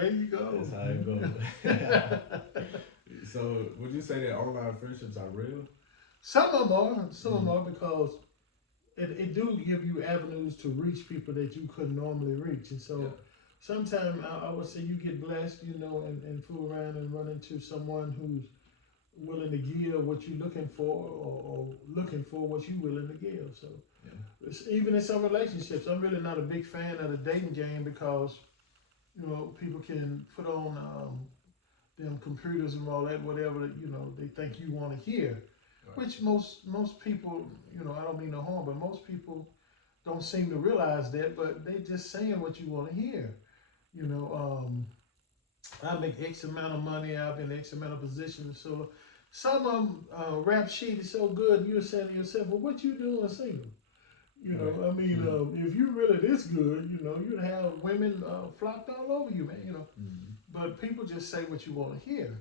There you go. That's how it goes. So, would you say that online friendships are real? Some of them are. Some of them Mm-hmm. are because it do give you avenues to reach people that you couldn't normally reach. And Yeah. so sometimes I would say you get blessed, and fool around and run into someone who's willing to give what you're looking for, or looking for what you're willing to give. So Yeah. even in some relationships, I'm really not a big fan of the dating game because people can put on them computers and all that, whatever they think you want to hear. Right. Which most people, I don't mean no harm, but most people don't seem to realize that, but they just saying what you want to hear. You know, I make X amount of money, I've been X amount of positions. So some of them rap sheet is so good, you're saying to yourself, well, what you doing single? Right. I mean, Mm-hmm. if you really this good, you'd have women flocked all over you, man. Mm-hmm. But people just say what you want to hear,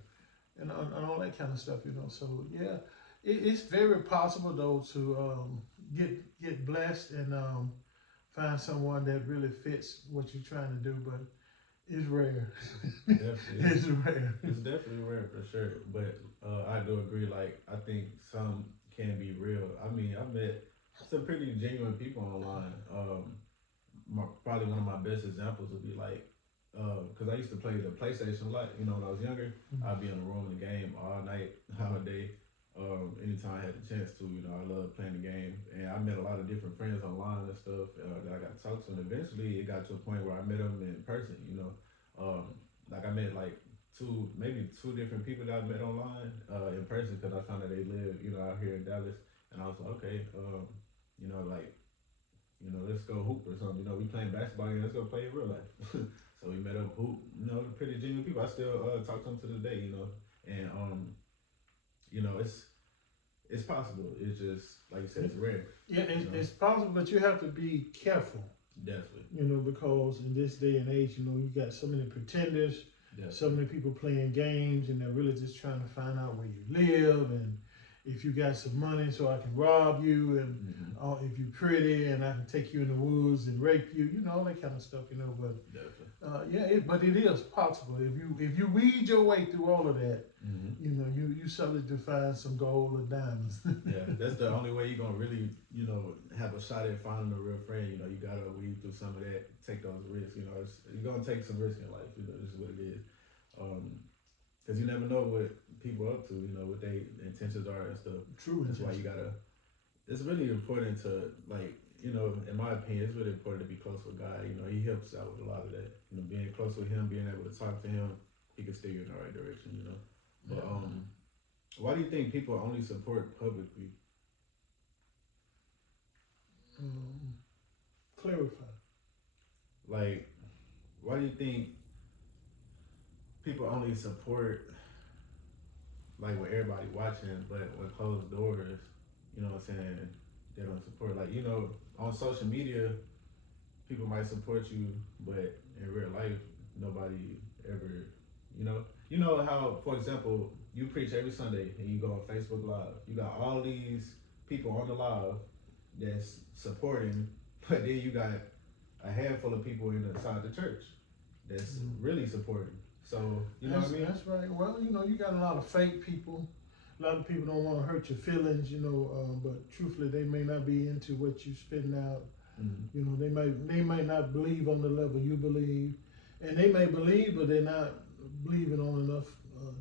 and all that kind of stuff. So yeah, it's very possible though to get blessed and find someone that really fits what you're trying to do, but it's rare. Definitely, It's rare. it's definitely rare for sure. But I do agree. Like, I think some can be real. I mean, I've met some pretty genuine people online. Probably one of my best examples would be like, because I used to play the PlayStation a lot. When I was younger, I'd be in the room in the game all night, all day. Anytime I had the chance to, I love playing the game, and I met a lot of different friends online and stuff that I got to talk to. And eventually, it got to a point where I met them in person. Like I met like maybe two different people that I met online in person because I found that they live, out here in Dallas, and I was like, okay, like let's go hoop or something. We playing basketball game. Let's go play in real life. So we met up hoop. Pretty genuine people. I still talk to them to this day. And it's possible. It's just like you said, it's rare. Yeah, You know, it's possible, but you have to be careful. definitely, Because in this day and age, you got so many pretenders, so definitely. many people playing games, and they're really just trying to find out where you live and if you got some money so I can rob you, and Mm-hmm. if you're pretty and I can take you in the woods and rape you, all that kind of stuff, But Definitely. yeah, but it is possible if you weed your way through all of that, Mm-hmm. you subject to find some gold or diamonds. Yeah, that's the only way you're gonna really, have a shot at finding a real friend. You gotta weed through some of that, take those risks. You're gonna take some risks in life. This is what it is. Because you never know what people are up to. What their intentions are and stuff. True That's why intention. you gotta. It's really important to like, in my opinion, it's really important to be close with God. He helps out with a lot of that. Being close with Him, being able to talk to Him, He can steer you in the right direction. But why do you think people only support publicly? Um, Clarify. Like, why do you think people only support like with everybody watching, but with closed doors, what I'm saying, they don't support. Like, on social media, people might support you, but in real life, nobody ever, how, for example, you preach every Sunday and you go on Facebook Live. You got all these people on the live that's supporting, but then you got a handful of people inside the church that's Mm. really supporting. So, you know what That's I mean? that's right. Well, you got a lot of fake people. A lot of people don't want to hurt your feelings, but truthfully, they may not be into what you spitting out. Mm-hmm. They might not believe on the level you believe, and they may believe, but they're not believing on enough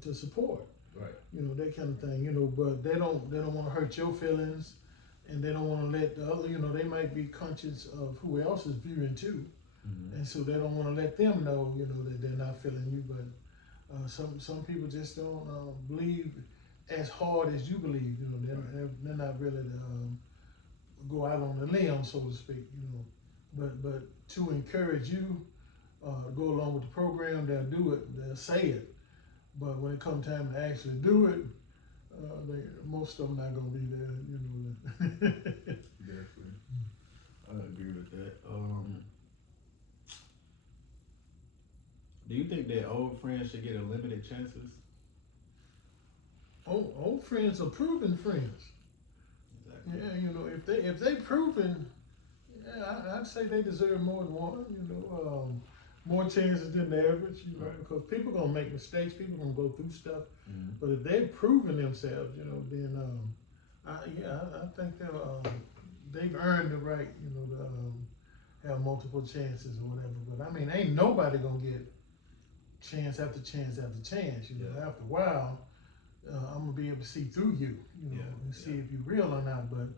to support. Right. That kind of thing. But they don't want to hurt your feelings, and they don't want to let the other. They might be conscious of who else is viewing too, Mm-hmm. and so they don't want to let them know, that they're not feeling you. But some people just don't believe as hard as you believe. They're, Right. they're, they're not really go out on the limb, so to speak. But to encourage you to go along with the program, they'll do it. They'll say it. But when it comes time to actually do it, most of them not gonna be there. Definitely. I agree with that. Do you think that old friends should get unlimited chances? Old friends are proven friends. Exactly. Yeah, if they proven, yeah, I'd say they deserve more than one. more chances than the average, Right. because people gonna make mistakes, people gonna go through stuff. Mm-hmm. But if they've proven themselves, then I think they've earned the right, to have multiple chances or whatever. But I mean, ain't nobody gonna get chance after chance after chance. Yeah. After a while, I'm gonna be able to see through you, and see if you're real or not. But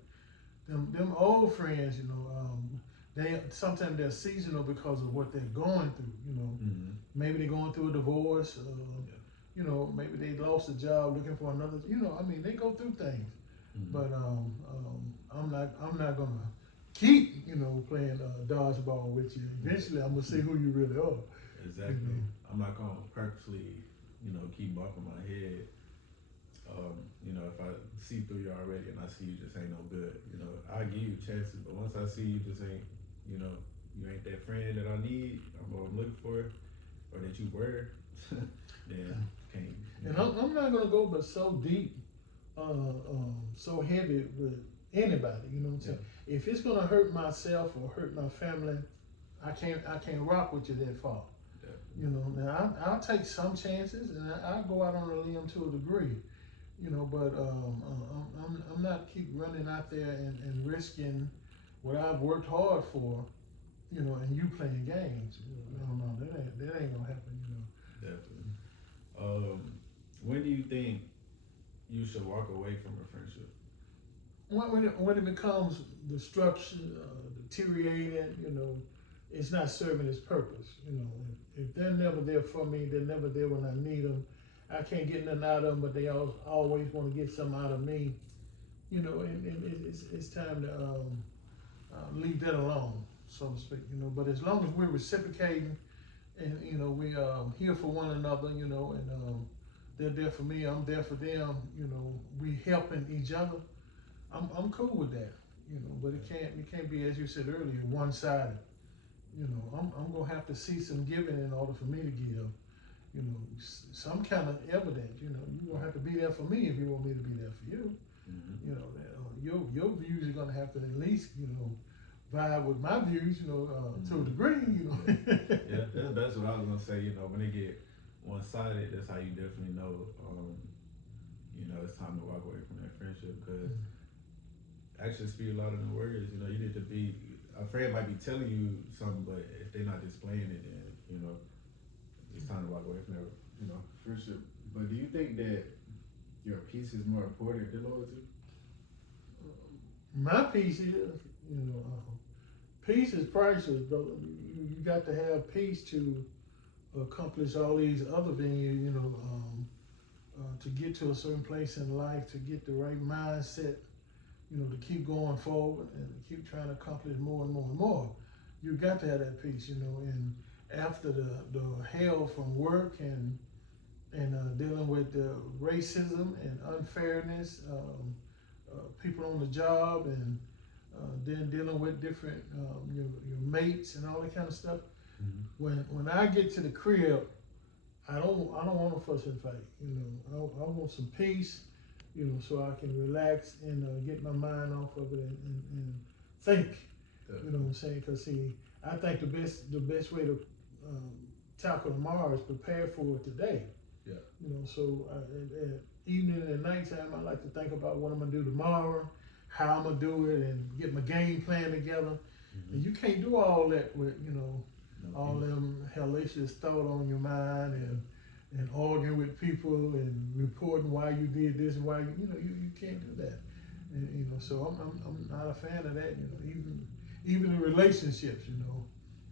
them old friends, they sometimes they're seasonal because of what they're going through. Mm-hmm. Maybe they're going through a divorce. Maybe they lost a job looking for another. I mean, they go through things. Mm-hmm. But I'm not gonna keep playing dodgeball with you. Eventually, I'm gonna see who you really are. Exactly. I'm not gonna purposely, keep bumping my head. If I see through you already and I see you just ain't no good, I give you chances, but once I see you just ain't, you ain't that friend that I need, or I'm looking for, or that you were, then can't. And I'm not gonna go but so deep, so heavy with anybody. You know what I'm saying? If it's gonna hurt myself or hurt my family, I can't rock with you that far. Now I'll take some chances and I'll go out on a limb to a degree. But I'm not keep running out there and risking what I've worked hard for, and you playing games. No, that ain't gonna happen. Definitely. When do you think you should walk away from a friendship? When it becomes destruction, deteriorating, it's not serving its purpose. If they're never there for me, they're never there when I need them. I can't get nothing out of them, but they always want to get something out of me. And it's time to leave that alone, so to speak. But as long as we're reciprocating and we here for one another, and they're there for me, I'm there for them. We helping each other. I'm cool with that. But it can't be, as you said earlier, one sided. I'm gonna have to see some giving in order for me to give. Some kind of evidence. You're gonna have to be there for me if you want me to be there for you. Mm-hmm. Your views are gonna have to at least vibe with my views. To a degree. Yeah, that's what I was gonna say. When they get one sided, that's how you definitely know. It's time to walk away from that friendship because actions speak louder than words. You need to be. A friend might be telling you something, but if they're not displaying it, then it's time to walk away from that. Friendship. But do you think that your peace is more important than loyalty? My peace is, peace is priceless, brother. You got to have peace to accomplish all these other things, to get to a certain place in life, to get the right mindset, to keep going forward and to keep trying to accomplish more and more and more. You got to have that peace, and after the hell from work and dealing with racism and unfairness, people on the job, and then dealing with different your mates and all that kind of stuff. Mm-hmm. When I get to the crib, I don't want to fuss and fight. I want some peace. So I can relax and get my mind off of it and think. You know what I'm saying? Because see, I think the best way to tackle tomorrow is prepare for it today. Yeah. So at evening and nighttime, I like to think about what I'm gonna do tomorrow, how I'm gonna do it, and get my game plan together. Mm-hmm. And you can't do all that with all peace. them hellacious thought on your mind and arguing with people and reporting why you did this and why you can't do that. And so I'm not a fan of that. Even in relationships,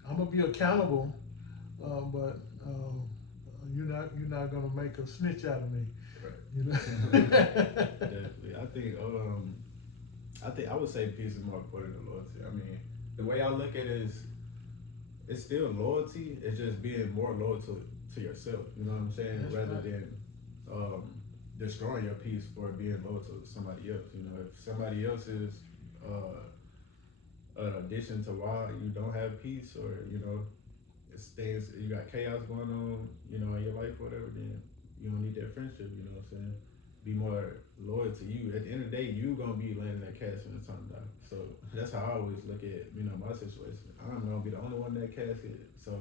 I'm gonna be accountable, but you're not gonna make a snitch out of me. Right. Definitely. I would say peace is more important than loyalty. I mean, the way I look at it is, it's still loyalty. It's just being more loyal to yourself. You know what I'm saying? That's Rather right. than destroying your peace for being loyal to somebody else. If somebody else is an addition to why you don't have peace, or you got chaos going on, in your life, or whatever, then you don't need that friendship. You know what I'm saying? Be more loyal to you. At the end of the day, you gonna be landing that casket when it's time to die. So that's how I always look at my situation. I'm gonna be the only one in that casket. So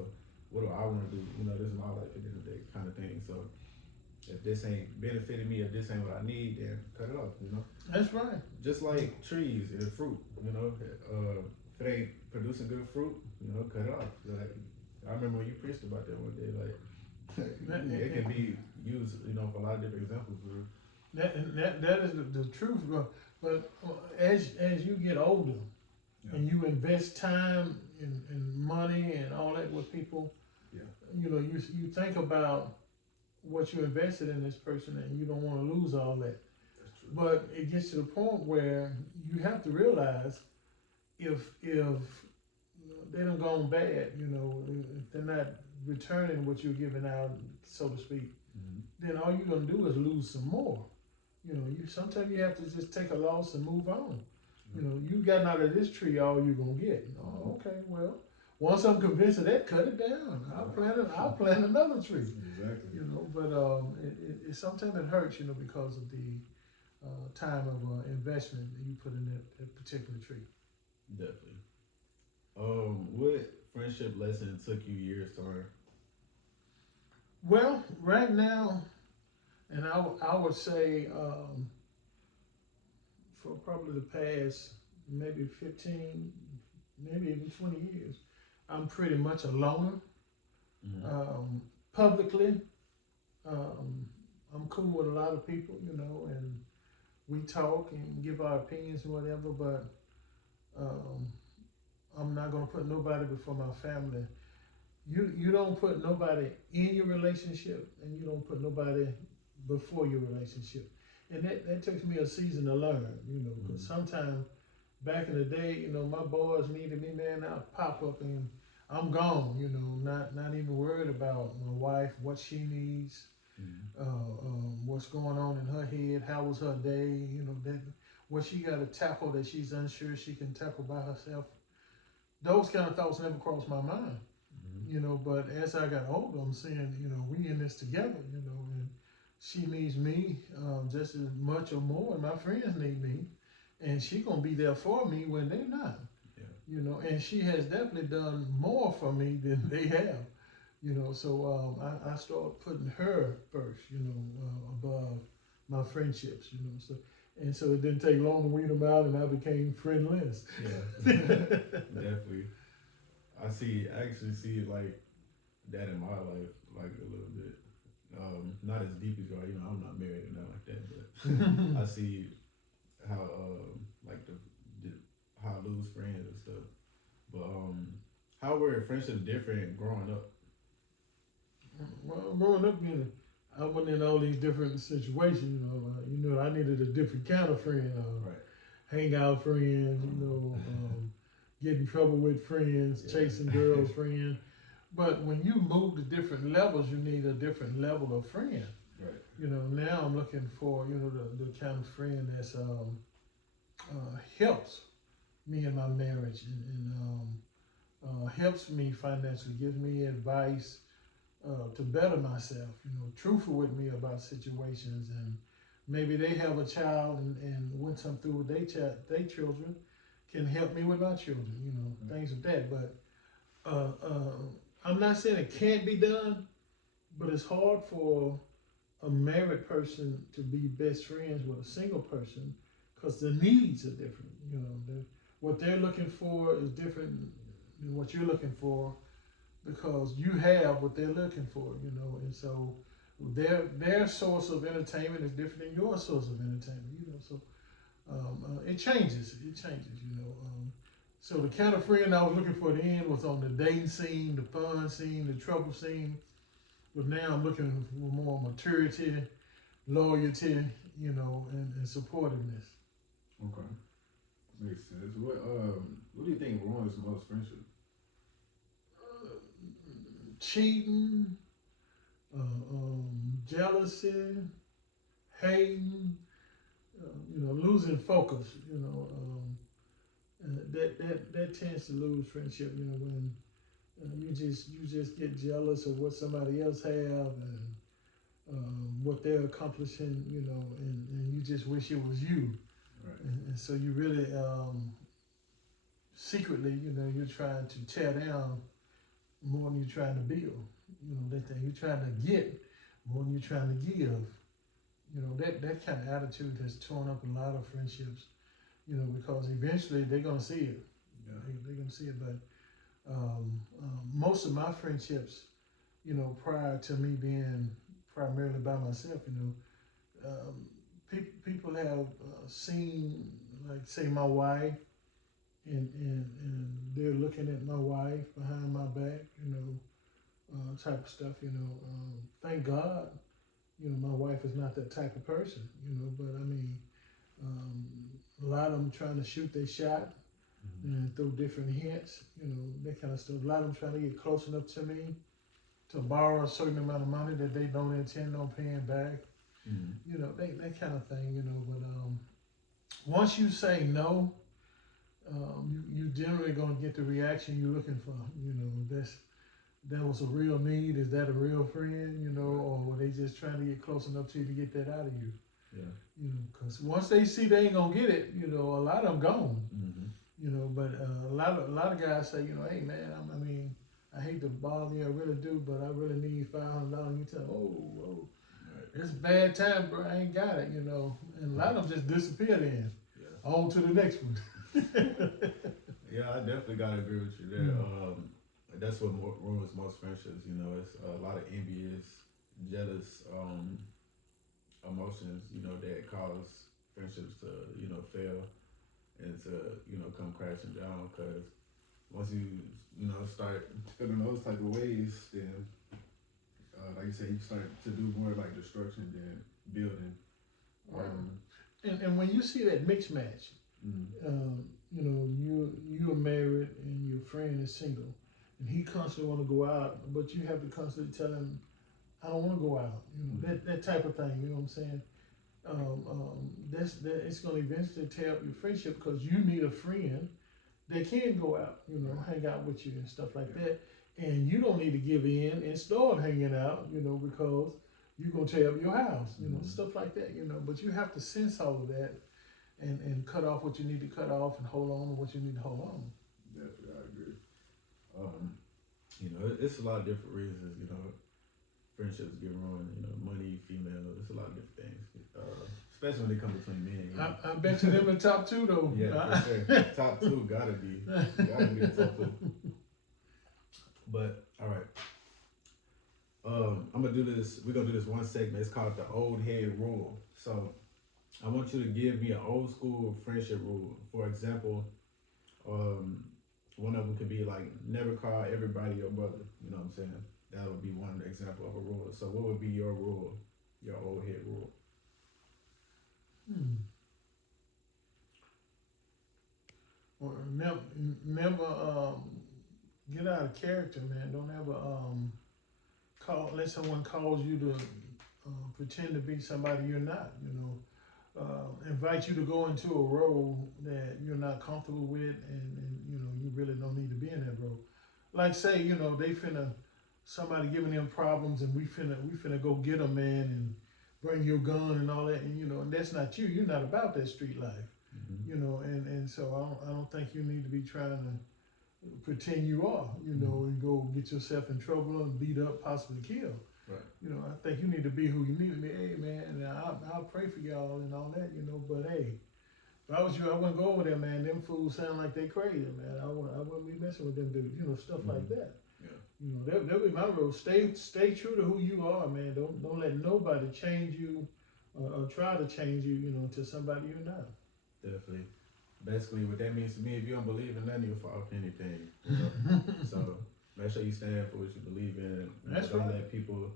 what do I want to do? You know, this is my life at the end of the day, kind of thing. So if this ain't benefiting me, if this ain't what I need, then cut it off. You know, That's right. just like trees and fruit. You know, if it ain't producing good fruit, you know, cut it off. Like I remember when you preached about that one day, like it can be used, you know, for a lot of different examples. That is the truth, but as you get older, and you invest time and money and all that with people, you know, you think about what you invested in this person, and you don't want to lose all that. That's true. But it gets to the point where you have to realize if they done gone bad, you know, if they're not returning what you're giving out, so to speak, then all you're gonna do is lose some more. You know, sometimes you have to just take a loss and move on. You know, you gotten out of this tree all you're gonna get. Oh, okay, well, once I'm convinced of that, cut it down. I'll plant another tree. Exactly. You know, but it sometimes it hurts, you know, because of the time of investment that you put in that particular tree. Definitely. What friendship lesson took you years to learn? Well, right now, and I would say for probably the past maybe 15, maybe even 20 years, I'm pretty much a loner. Publicly, I'm cool with a lot of people, you know, and we talk and give our opinions and whatever, but I'm not gonna put nobody before my family. You don't put nobody in your relationship, and you don't put nobody before your relationship. And that took me a season to learn, you know, because sometimes back in the day, you know, my boys needed me, man, I'd pop up and I'm gone, you know, not even worried about my wife, what she needs, what's going on in her head, how was her day, you know, what she got to tackle that she's unsure she can tackle by herself. Those kind of thoughts never crossed my mind, you know, but as I got older, I'm saying, you know, we in this together, you know, and she needs me just as much or more, and my friends need me, and she gonna be there for me when they're not. You know, and she has definitely done more for me than they have, you know, so I started putting her first, you know, above my friendships, you know, so it didn't take long to weed them out, and I became friendless. Yeah, definitely. I actually see like that in my life, like a little bit. Not as deep as you are, you know, I'm not married or nothing like that, but I see how, like how I lose friends and stuff. But how were friendships different growing up? Well, growing up, you know, I went in all these different situations, you know, I needed a different kind of friend, Right. hangout friends, you know, get in trouble with friends, chasing girls friends. But when you move to different levels, you need a different level of friend. Right. You know, now I'm looking for, you know, the kind of friend that's helps me in my marriage and helps me financially, gives me advice to better myself, you know, truthful with me about situations, and maybe they have a child and went something through with their children, can help me with my children, you know, things of that. But I'm not saying it can't be done, but it's hard for a married person to be best friends with a single person because the needs are different. You know, what they're looking for is different than what you're looking for, because you have what they're looking for. You know, and so their source of entertainment is different than your source of entertainment. You know, so it changes. It changes. You know. So the kind of friend I was looking for at the end was on the dating scene, the fun scene, the trouble scene. But now I'm looking for more maturity, loyalty, you know, and supportiveness. Okay. Makes sense. What do you think ruins most friendship? Cheating, jealousy, hating, you know, losing focus, you know, that tends to lose friendship, you know, when you just get jealous of what somebody else have and what they're accomplishing, you know, and you just wish it was you. Right. And so you really secretly, you know, you're trying to tear down more than you're trying to build. You know, that thing you're trying to get more than you're trying to give. You know, that kind of attitude has torn up a lot of friendships, you know, because eventually they're gonna see it. Yeah. They're gonna see it, but most of my friendships, you know, prior to me being primarily by myself, you know, people have seen, like, say, my wife, and they're looking at my wife behind my back, you know, type of stuff, you know. Thank God, you know, my wife is not that type of person, you know, but I mean, um, a lot of them trying to shoot their shot and throw different hints, you know, that kind of stuff. A lot of them trying to get close enough to me to borrow a certain amount of money that they don't intend on paying back, you know, that kind of thing, you know. But once you say no, you generally gonna get the reaction you're looking for. You know, that was a real need. Is that a real friend? You know, or were they just trying to get close enough to you to get that out of you? Yeah. You know, because once they see they ain't gonna get it, you know, a lot of them gone. You know, but a lot of guys say, you know, hey man, I mean, I hate to bother you, I really do, but I really need $500. You tell them, oh, it's a bad time, bro. I ain't got it, you know. And a lot of them just disappear then. Yeah. On to the next one. Yeah, I definitely gotta agree with you there. That's what ruins most friendships. You know, it's a lot of envious, jealous emotions. You know, that cause friendships to fail and to come crashing down. Because once you start feeling those type of ways, then like you said, you start to do more like destruction than building. And when you see that mixed match, you know, you are married and your friend is single, and he constantly want to go out, but you have to constantly tell him, I don't want to go out. You know, that type of thing. You know what I'm saying? It's going to eventually tear up your friendship because you need a friend that can go out, you know, hang out with you and stuff like that. And you don't need to give in and start hanging out, you know, because you're going to tear up your house, you know, stuff like that, you know. But you have to sense all of that and cut off what you need to cut off and hold on to what you need to hold on. Definitely, I agree. You know, it's a lot of different reasons, you know, friendships get ruined, you know, money, female, it's a lot of different things. Especially when they come between men. You know? I bet you them the top two though. Yeah, for sure. Top two gotta be the top two. But all right. I'm gonna do this. We're gonna do this one segment. It's called the old head rule. So I want you to give me an old school friendship rule. For example, one of them could be like never call everybody your brother. You know what I'm saying? That would be one example of a rule. So what would be your rule? Your old head rule? Or never get out of character, man. Don't ever let someone cause you to pretend to be somebody you're not. You know, invite you to go into a role that you're not comfortable with, and you know you really don't need to be in that role. Like say, you know, somebody giving them problems, and we finna go get them, man, and bring your gun and all that, and you know, and that's not you. You're not about that street life. You know, and so I don't think you need to be trying to pretend you are, you know, and go get yourself in trouble and beat up, possibly kill. Right. You know, I think you need to be who you need to be. Hey, man, I'll pray for y'all and all that, you know, but hey, if I was you, I wouldn't go over there, man. Them fools sound like they crazy, man. I wouldn't be messing with them dudes, you know, stuff like that. Yeah. You know, that'll be my rule. Stay true to who you are, man. Don't let nobody change you or try to change you, you know, to somebody you're not. Definitely. Basically, what that means to me, if you don't believe in nothing, you'll fall for anything. You know? So make sure you stand for what you believe in. That's don't right. let people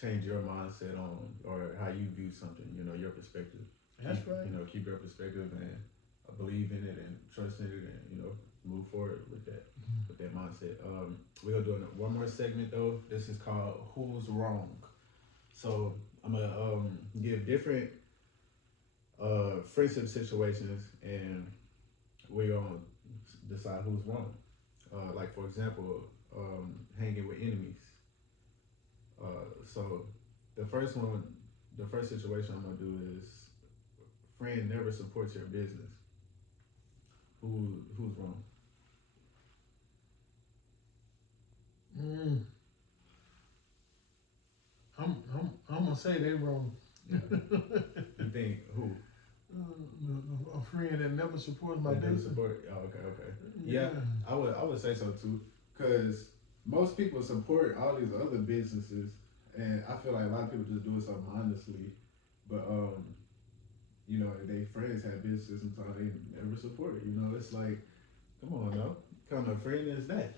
change your mindset on or how you view something. You know, your perspective. That's right. You know, keep your perspective and believe in it and trust in it, and you know, move forward with that mindset. We're gonna do one more segment though. This is called Who's Wrong. So I'm gonna give different friendship situations, and we're gonna decide who's wrong. Like for example, hanging with enemies. So the first situation I'm gonna do is friend never supports your business. Who's wrong? Mm. I'm gonna say they wrong. You think who? A friend that never supported my That doesn't business. support? Oh, okay. Yeah, I would say so too. Cause most people support all these other businesses, and I feel like a lot of people just do it so mindlessly. But you know, if they friends have businesses, sometimes they never support it. You know, it's like, come on now, what kind of friend is that?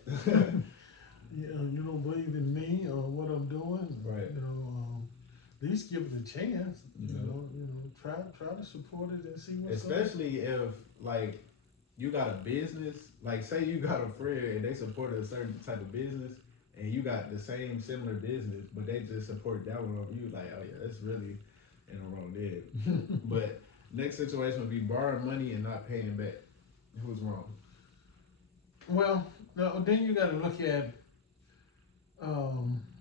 Yeah, you don't believe in me or what I'm doing. Right. You know, at least give it a chance. You Mhm. know, try to support it and see what's Especially if like you got a business, like say you got a friend and they support a certain type of business, and you got the same similar business, but they just support that one over you. Like, oh yeah, that's really in the wrong there. going. But next situation would be borrowing money and not paying it back. Who's wrong? Well, no, then you got to look at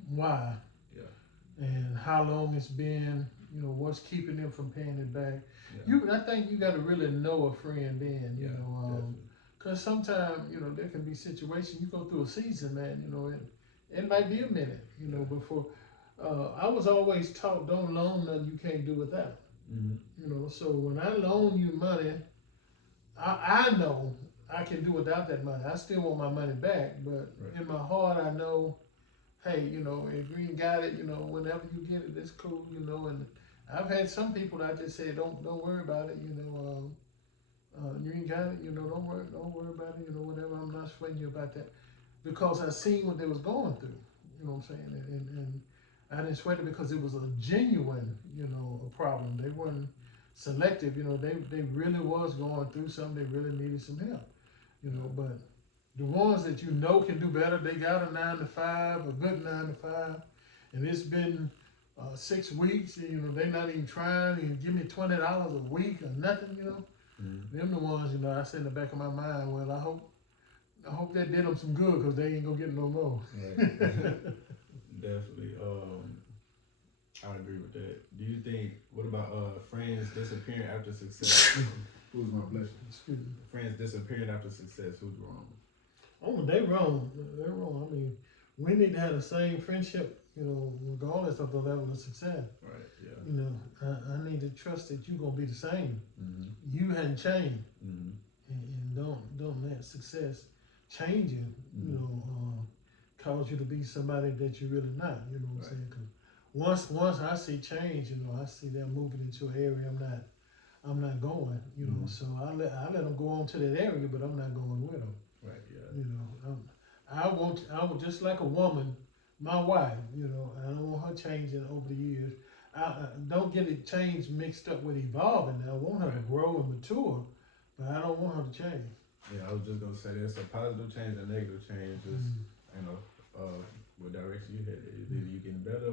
why. Yeah. And how long it's been. You know, what's keeping them from paying it back. Yeah. I think you got to really know a friend then. You Yeah, know, definitely. because sometimes you know there can be situations you go through a season, man. You know, it might be a minute. You know, before. I was always taught don't loan nothing you can't do without. Mm-hmm. You know, so when I loan you money, I know I can do without that money. I still want my money back, but Right. in my heart, I know, hey, you know, if you ain't got it, you know, whenever you get it, it's cool, you know. And I've had some people that I just say, don't worry about it, you know. You ain't got it, you know, don't worry about it, you know, whatever. I'm not sweating you about that because I seen what they was going through. You know what I'm saying? And I didn't sweat it because it was a genuine, you know, a problem. They weren't selective, you know. They really was going through something. They really needed some help, you know. But the ones that you know can do better, they got a 9 to 5, a good 9 to 5, and it's been 6 weeks. You know, they not even trying. You give me $20 a week or nothing, you know. Mm-hmm. Them the ones, you know, I say in the back of my mind, well, I hope that did them some good because they ain't gonna get no more. Right. Definitely. I agree with that. Do you think? What about friends disappearing after success? Who's my blessing? Excuse me. Friends disappearing after success. Who's wrong? Oh, they wrong. They're wrong. I mean, we need to have the same friendship, you know, regardless of the level of success. Right. Yeah. You know, I need to trust that you're gonna be the same. Mm-hmm. You hadn't changed, Mm-hmm. and don't let success change you. You know, cause you to be somebody that you're really not. You know what I'm saying? 'Cause once I see change, you know, I see them moving into an area I'm not going. You know, so I let them go on to that area, but I'm not going with them. Right. Yeah. You know, I want just like a woman, my wife. You know, I don't want her changing over the years. I don't get it change mixed up with evolving. I want her to grow and mature, but I don't want her to change. Yeah. I was just gonna say there's a positive change and negative change. Just you know, what direction you headed. Either you getting better